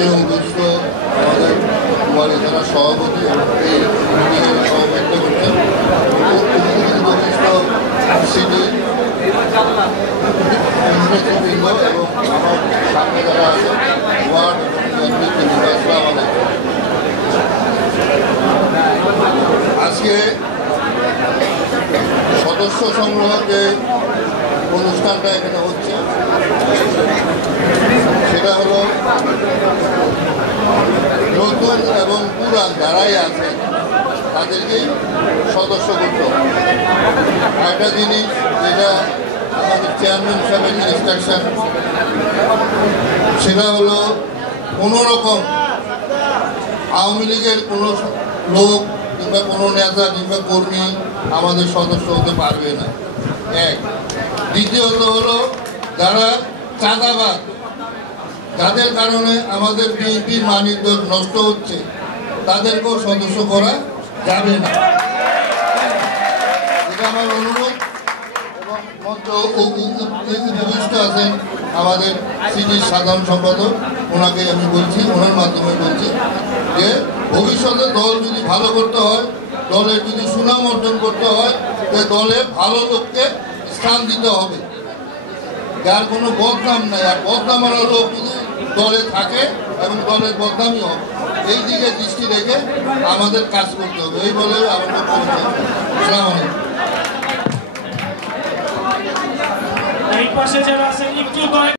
মাননীয় উপস্থিত আমাদের কুমারী থানা সভাপতি এই মিটিংয়ের সভাপতিত্ব করছেন উপস্থিত সিটি নেতৃবৃন্দ এবং আমার সামনে যারা আছে ওয়ার্ড আমাদের আজকে সদস্য সংগ্রহ যে অনুষ্ঠানটা এখানে হচ্ছে সেটা হলো নতুন এবং পুরান যারাই আছে তাদেরকে সদস্য করতে হবে। একটা জিনিস যেটা আমাদের চেয়ারম্যান সাহেবের ইনস্ট্রাকশন সেটা হলো কোনো রকম আওয়ামী লীগের কোনো লোক কিংবা কোনো নেতা কিংবা কর্মী আমাদের সদস্য হতে পারবে না। এক, দ্বিতীয়ত হলো যারা চাঁদাবাদ, যাদের কারণে আমাদের বিএনপির মানিজ্য নষ্ট হচ্ছে তাদেরকেও সদস্য করা যাবে না। এটা আমার অনুরোধ। এবং মঞ্চ উপবিষ্ট আছেন আমাদের সিটির সাধারণ সম্পাদক, ওনাকে আমি বলছি, ওনার মাধ্যমে বলছি যে ভবিষ্যতে দল যদি ভালো করতে হয়, দলের যদি সুনাম অর্জন করতে হয়, যে দলে ভালো লোককে স্থান দিতে হবে, যার কোনো বদনাম নাই। আর বদনামার লোক যদি দলে থাকে এবং দলের বদনামই হবে, এই দিকে দৃষ্টি রেখে আমাদের কাজ করতে হবে। এই বলে আমার এই পাশে যারা আছেন একটু